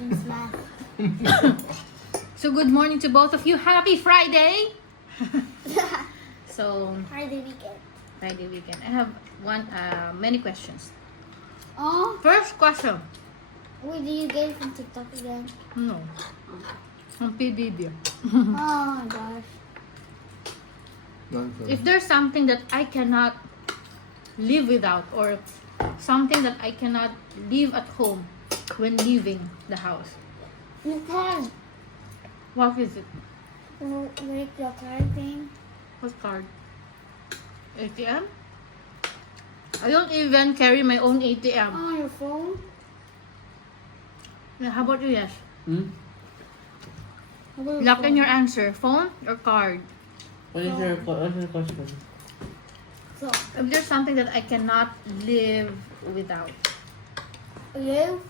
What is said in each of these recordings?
questions, math. So good morning to both of you. Happy Friday! So Friday weekend. Friday weekend. I have many questions. Oh, First question. wait, do you get it from TikTok again? No. From PBB. Oh my gosh. If there's something that I cannot live without, or something that I cannot leave at home when leaving the house, You can what is it? make your card thing. What card? ATM? I don't even carry my own ATM. On your phone. Yeah, how about you, Yash? How about Lock in phone? your answer. Phone or card? What is your question? So, If there's something that I cannot live without. you?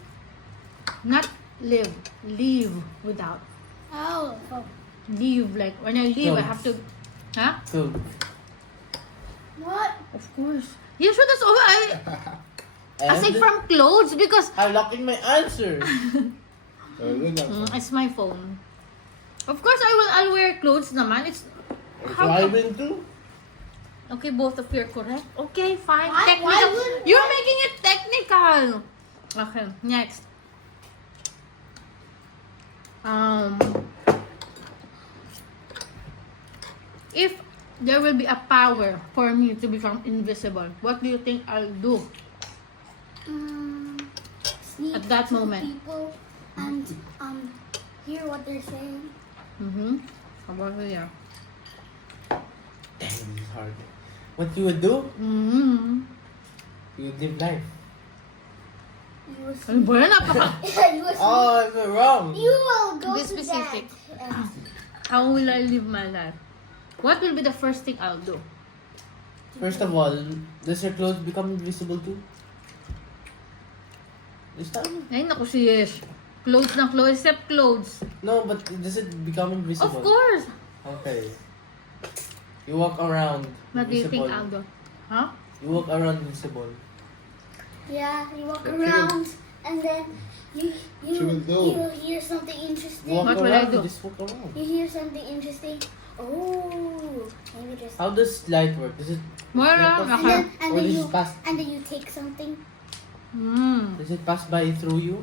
Not live. Leave without. Oh. Leave, like when I leave, I Clothes. have to... Huh? Cool. What? Of course. Yeah, sure, that's all. Aside from clothes, because I'm locking my answer. it's my phone. Of course, I'll wear clothes naman. It's Driving too? okay. Both of you are correct. Okay, fine. Why Technical. wouldn't- You're making it technical. Okay, next. If there will be a power for me to become invisible, what do you think I'll do? Sneak At that to moment. people and hear what they're saying. How about you? Damn, this is hard. What you would do? You would live life. You will Ano ba yan? Napaka- you will Oh, I'm wrong. You will go Be to specific. that. How will I live my life? What will be the first thing I'll do? First of all, does your clothes become invisible too? Is that Ay, naku si Yesh. Clothes na clothes, except clothes. No, but does it become invisible? Of course. Okay. You walk around What do you think invisible. I'll do? Huh? You walk around invisible. Yeah, you walk What around and then you She will do. you hear something interesting. Walk What will I around, do? just walk around. You hear something interesting. Oh, maybe just How does light work? Does it Wala, does naka- and or then does you it pass you take something. does it pass by through you?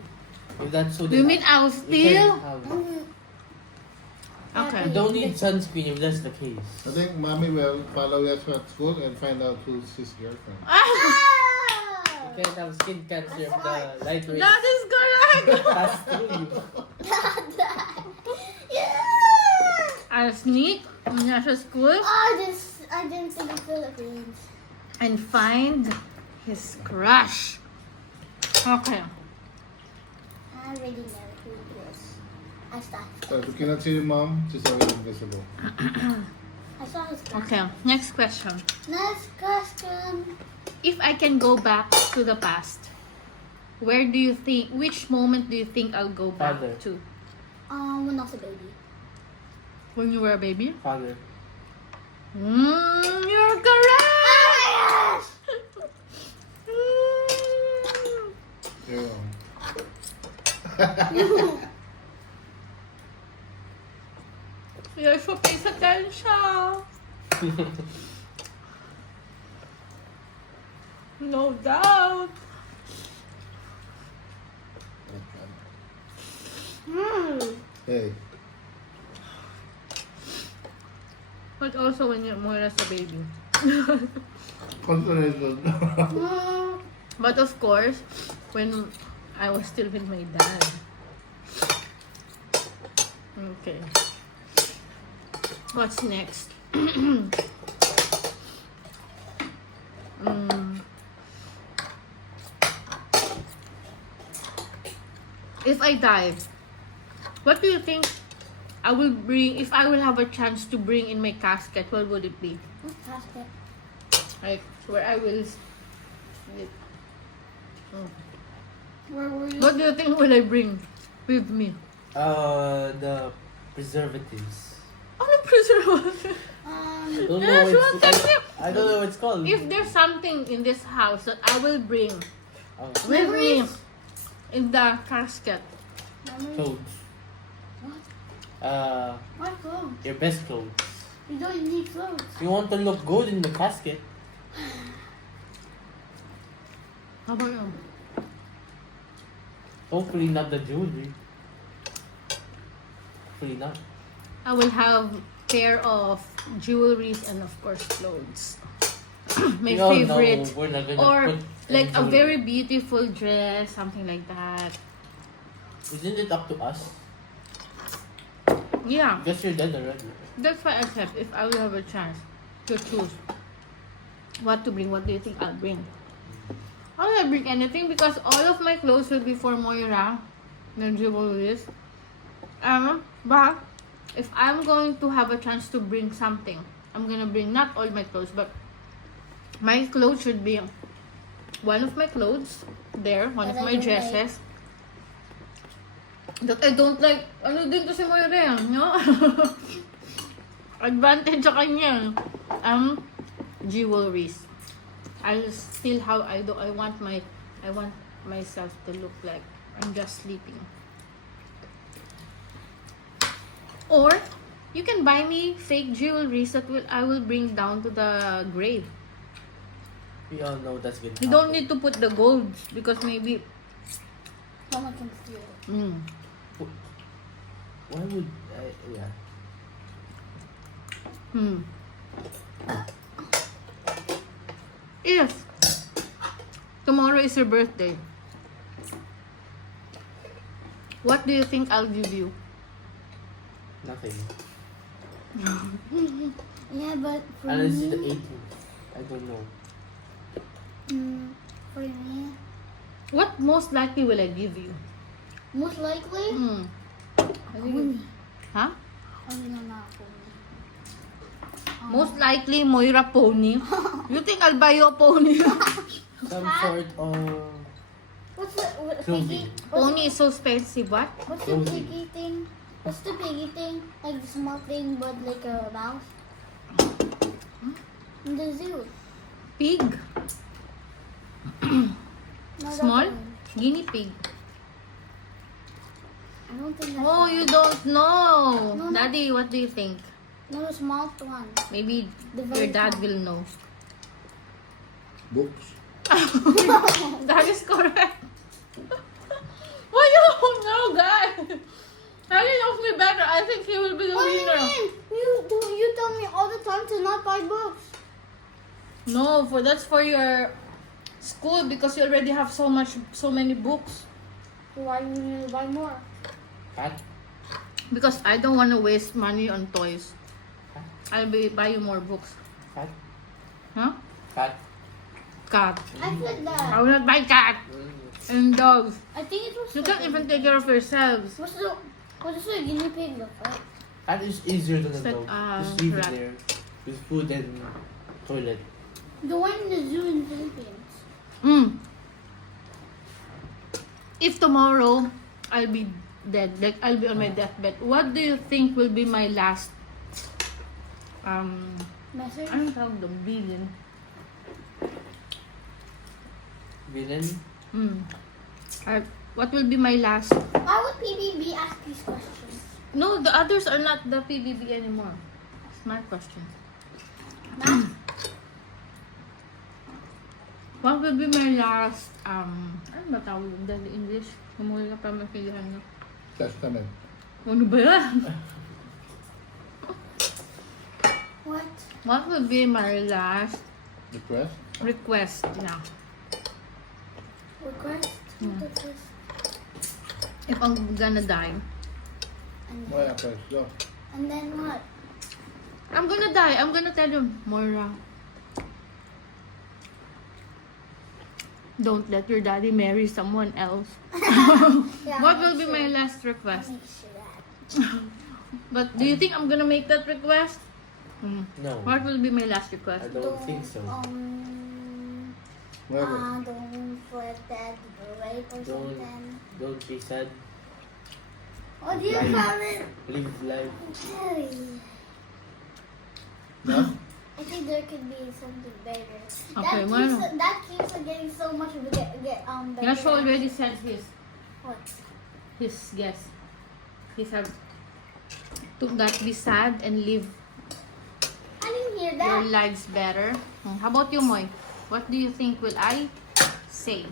If that's so Do you then mean I'll you steal? can't have it. Okay. You don't need sunscreen if that's the case. I think mommy will follow Yasmin at school and find out who's his girlfriend. Ah! You can't have skin cancer if the light rays That is correct. pass through you. Yeah! I'll sneak nasa school I didn't see the Philippines. and find his crush. Okay. I already know who it is. I saw So if you cannot see your mom, she's already invisible. his crush. Okay. Next question. Next question. If I can go back to the past, which moment do you think I'll go back Father. to? When I was a baby. When you were a baby? Father. You're correct! You're wrong. Yes, so pays attention. No doubt. Hey, But also when you're more as a baby. consolation. But of course, when I was still with my dad. Okay. What's next? If I die, what do you think I will bring, if I will have a chance to bring in my casket, what would it be? Casket. Like, where I will sleep. Where were you? What do you think will I bring with me? The preservatives. Ano preservative? I don't know Yes, what what it's, the- I don't know what it's called. If there's something in this house that I will bring Oh. with me Memories? in the casket, Mommy, Clothes. what? What clothes? Your best clothes. You don't need clothes. You want to look good in the casket. How about you? Hopefully not the jewelry. Hopefully not. I will have pair of jewelries and of course clothes. My We all know favorite. we're not gonna Or put like any a very jewelry. beautiful dress, something like that. Isn't it up to us? Yeah, Because you're dead already. that's why I said if I will have a chance to choose what to bring, what do you think I'll bring? I will bring anything because all of my clothes will be for Moira, the jewelries. But if I'm going to have a chance to bring something, I'm gonna bring not all my clothes, but my clothes should be one of my clothes there, one of That I my don't dresses. That I don't like. Ano din to si Moira yan, no? Advantage sa kanya. Jewelries. I'll still how I do. I want myself to look like I'm just sleeping. Or you can buy me fake jewelries that I will bring down to the grave. We all know that's gonna You don't need to put the golds because maybe Someone can steal it. Why would I? Yeah. If tomorrow is your birthday, what do you think I'll give you? Nothing. Yeah, but for Unless it's the me, 18th. I don't know. for me, What most likely will I give you? most likely, Pony. Huh? only not for me. Most likely, Moira pony. You think I'll buy you a pony? Some sort of What's the Clothing. Pony is so expensive. What? What's the piggy thing? What's the piggy thing? Like the small thing, but like a mouse. In the zoo. Pig. No, that Small? one. Guinea pig. I don't think that's Oh, one. you don't know. No, no. Daddy, what do you think? No, the small one. Maybe The your very dad small. will know. Books. That is correct. Why you don't know, guys? Daddy knows me better. I think he will be the What do you winner. mean? You tell me all the time to not buy books. No, that's for your school because you already have so many books. So why would you buy more? cat. Because I don't want to waste money on toys. I'll buy you more books. Cat. Huh? Cat. Cat. I said I that. will not buy cat and dogs. I think it was. You can't even take care of yourselves. What's the guinea pig look like? Cat is easier than a Set, dog. Just leave rat. it there with food and toilet. The one in the zoo in the Philippines. If tomorrow I'll be dead, like I'll be on my deathbed, what do you think will be my last Message? anong tawag doon? Billion? Villain. What will be my last? Why would PBB ask these questions? No, the others are not the PBB anymore. Smart question. Math? What will be my last, ano ba tawag doon? Dahil English, kumuli ka pa mapilihan na. Testament. Ano ba yan? What? What will be my last Request. request? Yeah. Request? Request. If I'm gonna die. Why first? Go. And then what? I'm gonna die. I'm gonna tell you, Moira. Don't let your daddy marry someone else. Yeah, What I'll will be make my sure- last request? I'll make sure that. But do you think I'm gonna make that request? No. What will be my last I request? don't think so. Whatever. Don't let that rape or Don't- something. Don't be sad. What do you Life. call it? Live life. No? I think there could be something better. Okay, That keeps on getting so much better. Yasho already said his. What? his guess. He said to not be sad and live I didn't hear your that. lives better. How about you, Moy? What do you think will I say?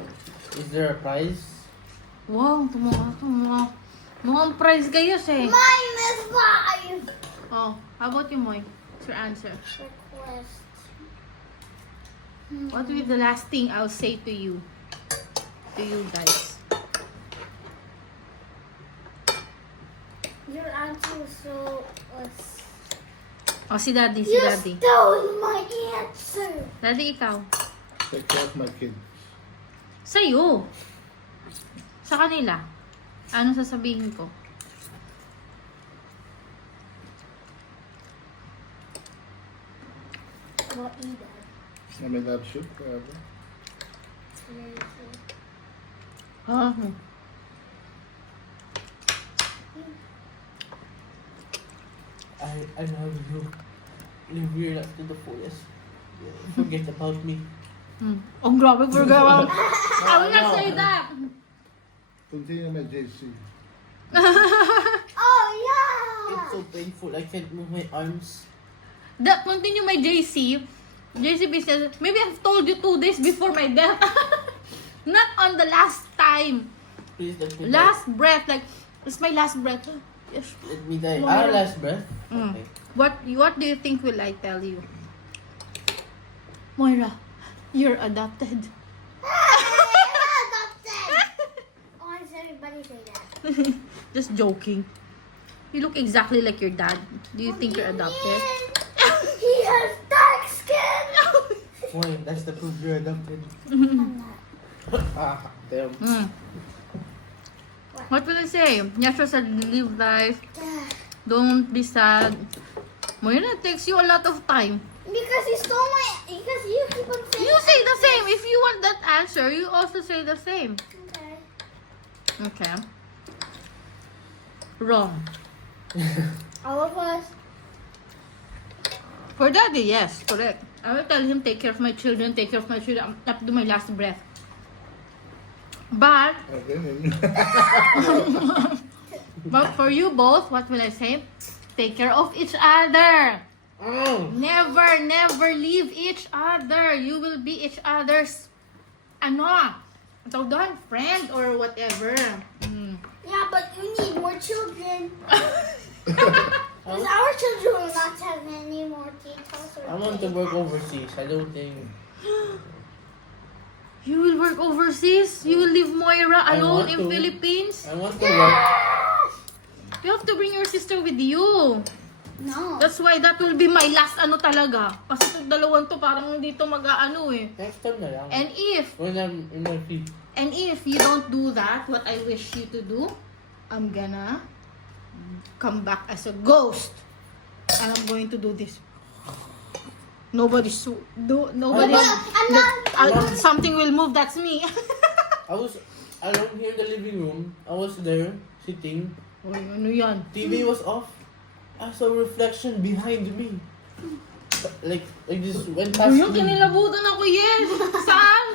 Is there a prize? Wow, mukhang prize kayo eh. Mine is 5. Oh, how about you, Moy? What's your answer? Request. What will be the last thing I'll say to you? To you guys. Your answer was Oh, si Daddy, si You Daddy. stole my answer. Daddy, ikaw. Take care of my kid. Sa'yo. Sa kanila. Ano sasabihin ko? What you did. I mean, that should forever. Ah. I love you. Live your life to the fullest. Forget about me. Oh, grabe, forgot. I will not say that. Continue my JC. Oh It's yeah. so painful. I can't move my arms. That continue my JC business. Maybe I've told you 2 days before my death. Not on the last time. Please let me Last breath. Like, it's my last breath. Yes. die. Let me die. Moira. Our last breath? Mm. Okay. What do you think will I tell you? Moira, you're adopted. Why does everybody say that? Just joking. You look exactly like your dad. Do you think you're adopted? He has dark skin. Why? That's the proof you're adopted. I'm not. Ah, damn. Mm. What will I say? Yes, just live life. Don't be sad. Moira, it takes you a lot of time. Because you stole my. Because you keep on saying. You say the same. If you want that answer, you also say the same. Okay. Okay. Wrong. All of us. For daddy, yes, correct. I will tell him, take care of my children, up to my last breath. But, but for you both, what will I say? Take care of each other. Oh! Never leave each other. You will be each other's, tawag doon, friend or whatever. Mm. Yeah, but we need more children. Because our children will not have any more titos or I want to work overseas. I don't think. You will work overseas? You will leave Moira I alone want in to. Philippines? I want to work. You have to bring your sister with you. No. That's why that will be my last talaga. Kasi itong dalawang to parang hindi to mag-ano eh. Next time na lang. And When I'm in my feet. if you don't do that, what I wish you to do, I'm gonna come back as a ghost. And I'm going to do this. Nobody. I'm not. Something will move, that's me. I was alone here in the living room. I was there, sitting. Uy, ano yan? TV was off. I saw a reflection behind me. Like this went past Yung me. kinilabutan ako, yes! Saan?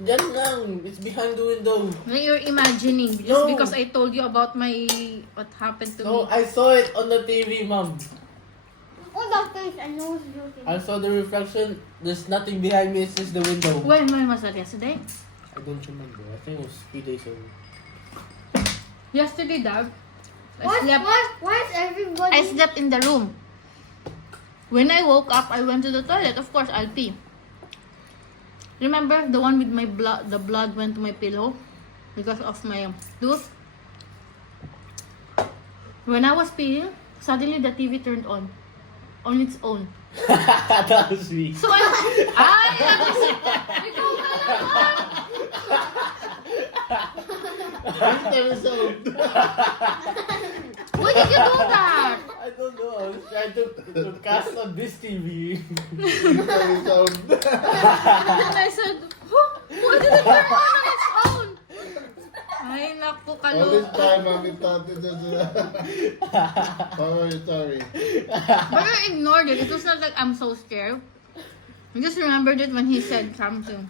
Diyan lang. It's behind the window. Now you're imagining just No. because I told you about what happened to No, me. I saw it on the TV, mom. Oh, that face. I know it's joking. I saw the reflection. There's nothing behind me. It's just the window. When was that? Yesterday? I don't remember. I think it was 3 days ago. Yesterday, Dad. Why is everybody? I slept in the room. When I woke up, I went to the toilet. Of course, I'll pee. Remember the one with my blood? The blood went to my pillow because of my tooth. When I was peeing, suddenly the TV turned on its own. That was me. So I ikaw na naman. Why did you do that? I don't know. I was trying to cast on this TV. And I said, why did it turn on its own? Ay, naku, All this kalo. time, Mami thought it was. Oh, sorry. But I ignored it. It was not like I'm so scared. I just remembered it when he said something.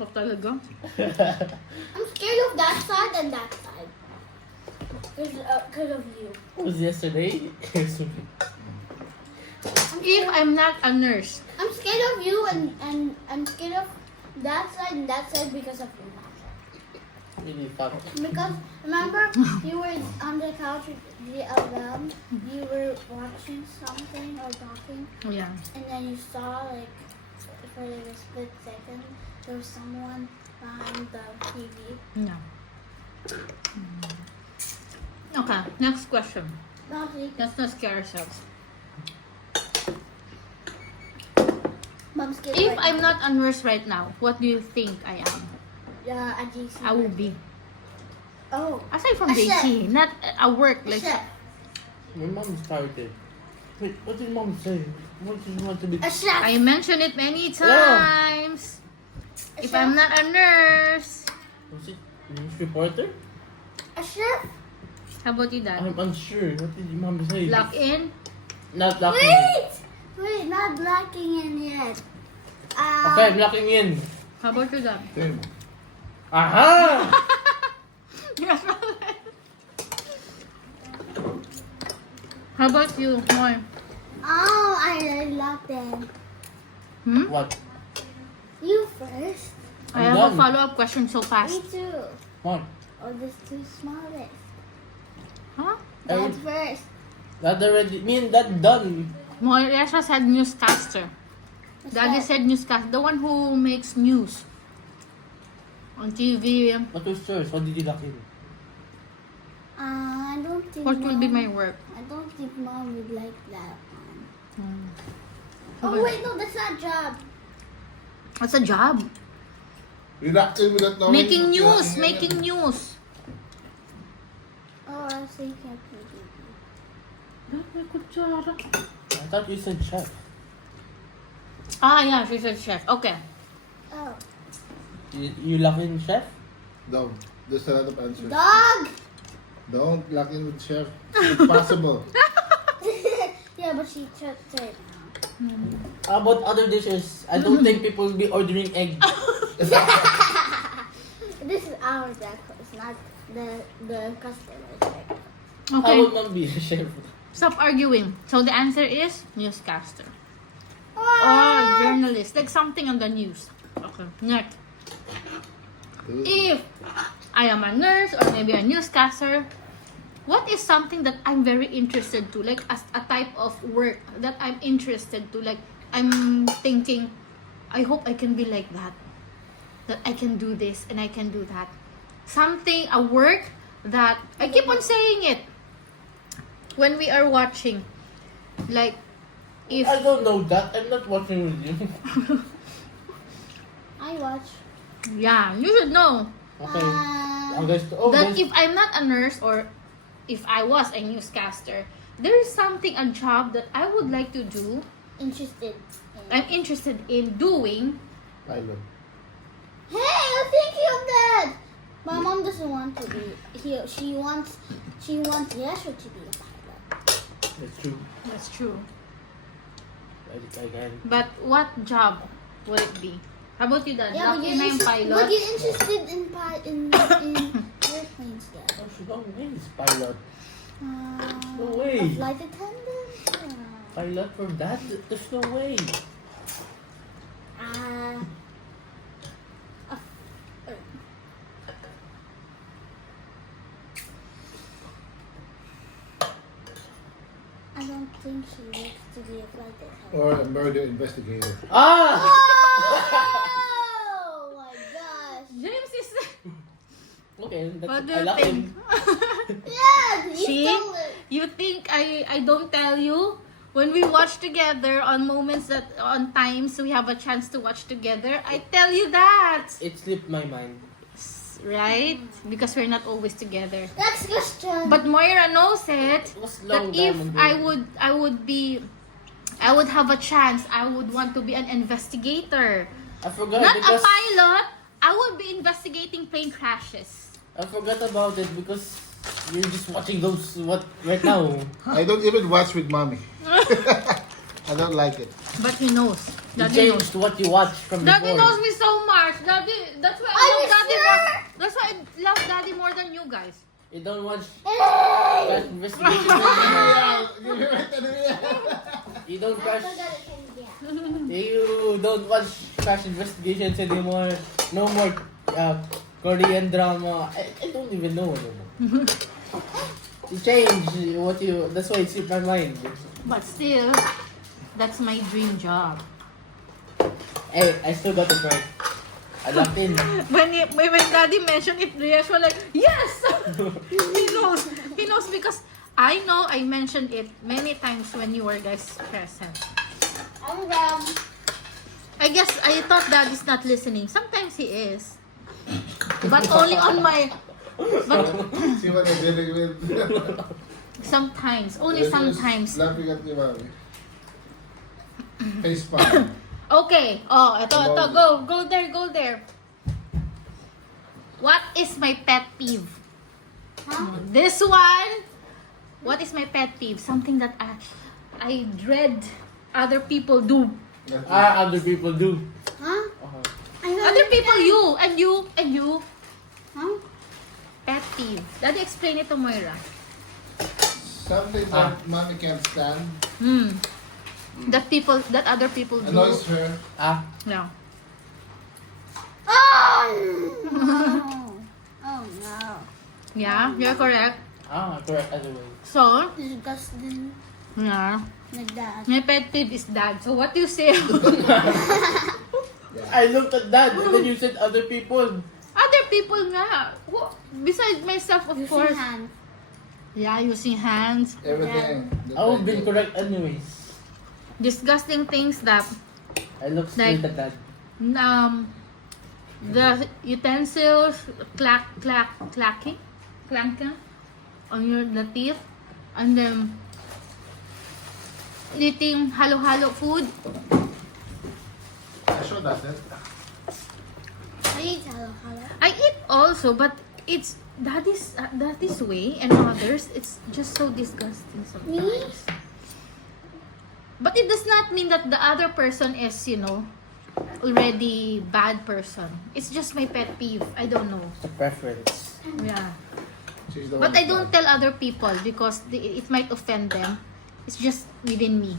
Oh, talaga? I'm scared of that side and that side. Because of you. It was yesterday. If I'm not a nurse. I'm scared of you and I'm scared of that side and that side because of you. Really fun. Because remember you were on the couch with GLM, you were watching something or talking, Yeah. and then you saw like for like a split second there was someone behind the TV. No. Okay, next question. No, Let's not scare ourselves. Mom's scared. If right I'm now. not a nurse right now, what do you think I am? A GC. I will be. Oh, Aside from A JC, not a work. Like, chef. My mom started. Wait, what did mom say? What did you want to be? A chef. I mentioned it many times. A If chef. I'm not a nurse. Was it news reporter? A chef. How about you, Dad? I'm unsure. What did your mom say? Lock in? Not locking. Wait, not locking in yet. Okay, I'm locking in. How about you, Dad? Same. Aha! Yes, How about you, Moy? Oh, I already locked in. Hmm? What? You first. I I'm have a done. follow-up question so Me fast. too. What? Oh, this too smallest. Huh? Dad first. That already. Me and that done. Moy Yasha said newscaster. What's Daddy that? said newscaster. The one who makes news. On TV. What was yours? What did you lock in? I don't think. What will be Mom- my work? I don't think Mom would like that one. Hmm. Oh wait, no, that's not job. What's a job? You locked in without knowing. Making what you're news. locking in. Making news. Oh, I was thinking of I thought you said chef. Ah, yeah, she said chef. Okay. Oh, You lock in chef? No, there's a lot of answers. dog. Don't lock in with chef. It's impossible. Yeah, but she checked it. How about other dishes? I don't think people will be ordering egg. This is our breakfast, not the customer's breakfast. How Okay. would mom be a chef? Stop arguing. So the answer is newscaster. Oh, Or journalist. Like something on the news. Okay. Next. If I am a nurse or maybe a newscaster, what is something that I'm very interested to? Like as a type of work that I'm interested to. Like I'm thinking, I hope I can be like that. That I can do this and I can do that. Something, a work that I keep on saying it when we are watching. Like if I don't know that. I'm not watching with you. I watch. yeah, you should know. Okay. Uh, August. Oh, That guys. if I'm not a nurse or if I was a newscaster, there is something, a job that I would like to do. interested. I'm interested in doing. Pilot. Hey, I'm thinking of that. My mom doesn't want to be. She wants Yasha to be a pilot. That's true. That's true. I can. But what job would it be? How about you, Dad? Yeah, Lock in na yung but pilot? you're interested in airplanes, Dad. Oh, she don't ways. Pilot. No A way. flight attendant. Pilot for that? There's no way. Uh, I don't think she wants to be a flight attendant. Or a murder investigator. Ah! Oh my gosh! James is... Okay, that's What do I you lock think? him. Yeah, you See? stole it. You think I don't tell you? When we watch together on moments that, on times we have a chance to watch together, I tell you that. It slipped my mind. Right? Because we're not always together. Next question. But Moira knows it. It was That long if time ago. I would have a chance, I would want to be an investigator. I forgot Not a because pilot. I would be investigating plane crashes. I forgot about it because you're just watching those right now. I don't even watch with mommy. I don't like it. But he knows. You Daddy knows. changed what you watched from Daddy before. knows me so much. Daddy, that's why I Are love you Daddy sure? more. That's why I love Daddy more than you guys. You don't watch Crash Investigation. Yeah, give me my tanong. You don't I crash. forgot it can be. You don't watch Crash Investigations anymore. No more Korean drama. I don't even know anymore. You change what you. That's why it slipped my mind. But still, that's my dream job. Hey, I still got it right. I locked in. When Daddy mentioned it, Rhea was like, yes! He knows because I know I mentioned it many times when you were guys present. I'm I guess I thought Daddy's not listening. Sometimes he is. But only on my... But See what I'm dealing with? sometimes. Only sometimes. Laughing at you, mommy. Face palm. Okay. Oh, ito. Go there. What is my pet peeve? This one. What is my pet peeve? Something that I dread other people do. Other people do. Huh? Other people, you and you. Huh? Pet peeve. Daddy, explain it to Moira. Something that mommy can't stand. That other people do. Annoys her. No. Oh no! Oh no! Yeah, you're correct. Correct other way. So, Disgusting. yeah. Like that. My pet peeve is dad. So, what you say? I looked at that and then you said other people. Other people nga. Besides myself, of Using course. hands. Yeah, using hands. Everything. I would been correct anyways. Disgusting things that I looked straight Like- at that. the utensils clacking on the teeth, and then eating halo food. I showed that. I eat hello. I eat also, but it's daddy's way and others. It's just so disgusting sometimes. But it does not mean that the other person is, already bad person. It's just my pet peeve. I don't know. It's a preference. Yeah. She's the But one I don't tell other people because it might offend them. It's just within me.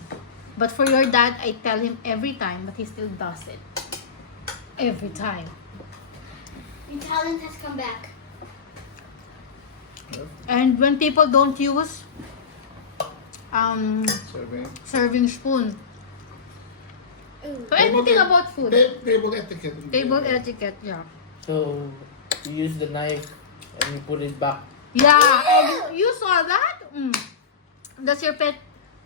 But for your dad, I tell him every time, but he still does it. Every time. Your talent has come back. And when people don't use serving. serving spoon. Ooh. So anything about food. Table etiquette. Table etiquette, yeah. So you use the knife and you put it back. Yeah, you saw that? That's your pet.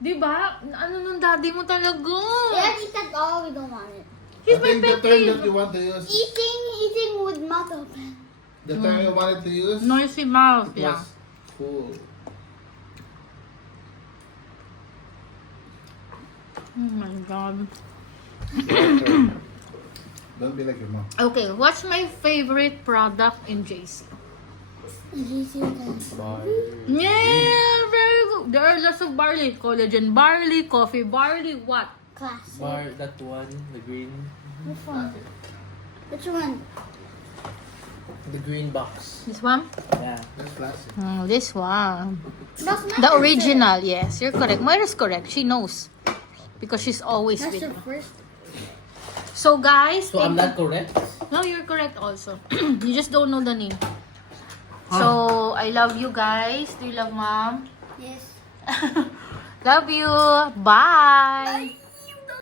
Diba? Ano nung daddy mo talaga? Dad, eat that all. We don't want it. He's I my think the pet term that peeve. you want to use. Eating with mouth open. The term you wanted to use. Noisy mouth, was yeah. full. Oh my God. Don't be like your mom. Okay, what's my favorite product in JC? Yeah, very good. There are lots of barley. Collagen barley, coffee barley, what? Classic. That one, the green. Which one? Which one? The green box. This one? Yeah. That's classic. Oh, this one. That's not The original, yes. You're correct. Moira's correct. She knows. Because she's always That's with the me. first. So guys, So I'm not correct? no, you're correct also. You just don't know the name. So, I love you guys. Do you love mom? Yes. Love you. Bye.